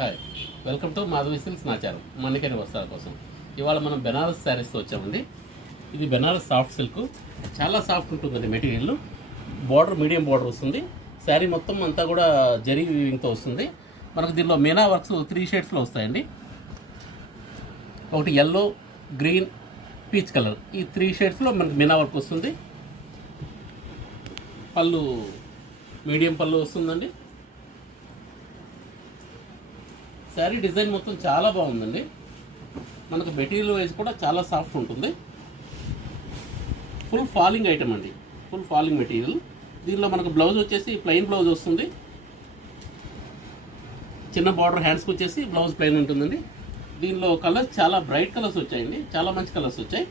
Hi, welcome to Madhavi silks Nacharam మన్నికని వస్త్రాల కోసం. ఇవాళ మనం బెనారస్ శారీస్తో వచ్చామండి. ఇది బెనారస్ సాఫ్ట్ సిల్క్, చాలా సాఫ్ట్ ఉంటుందండి మెటీరియల్. బార్డర్ మీడియం బార్డర్ వస్తుంది. శారీ మొత్తం అంతా కూడా జరీ వీవింగ్తో వస్తుంది. మనకు దీనిలో మీనా వర్క్స్ 3 షేడ్స్లో వస్తాయండి. ఒకటి ఎల్లో, గ్రీన్, పీచ్ కలర్, ఈ 3 షేడ్స్లో మనకు మీనా వర్క్ వస్తుంది. పళ్ళు మీడియం పళ్ళు వస్తుందండి. శారీ డిజైన్ మొత్తం చాలా బాగుందండి. మనకు మెటీరియల్ వైజ్ కూడా చాలా సాఫ్ట్ ఉంటుంది. ఫుల్ ఫాలింగ్ ఐటమ్ అండి, ఫుల్ ఫాలింగ్ మెటీరియల్. దీనిలో మనకు బ్లౌజ్ వచ్చేసి ప్లెయిన్ బ్లౌజ్ వస్తుంది. చిన్న బార్డర్ హ్యాండ్స్కి వచ్చేసి బ్లౌజ్ ప్లెయిన్ ఉంటుందండి. దీనిలో కలర్స్ చాలా బ్రైట్ కలర్స్ వచ్చాయండి, చాలా మంచి కలర్స్ వచ్చాయి.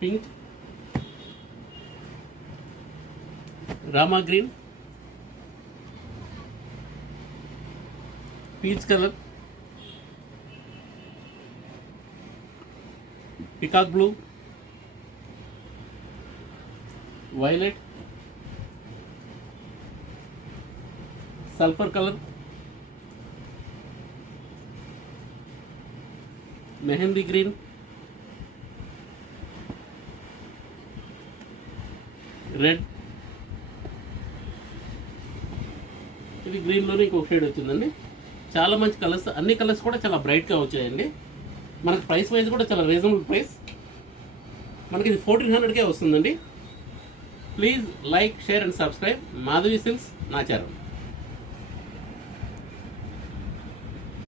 Pink, Rama green, peach colour, peacock blue, violet, sulphur colour, mehndi green, red, ఇది గ్రీన్లోనే ఇంకొక షేడ్ వచ్చిందండి. చాలా మంచి కలర్స్, అన్ని కలర్స్ కూడా చాలా బ్రైట్గా వచ్చాయండి. మనకి ప్రైస్ వైజ్ కూడా చాలా రీజనబుల్ ప్రైస్. మనకి ఇది 1400కే వస్తుందండి. Please like, share and subscribe Madhavi silks Nacharam.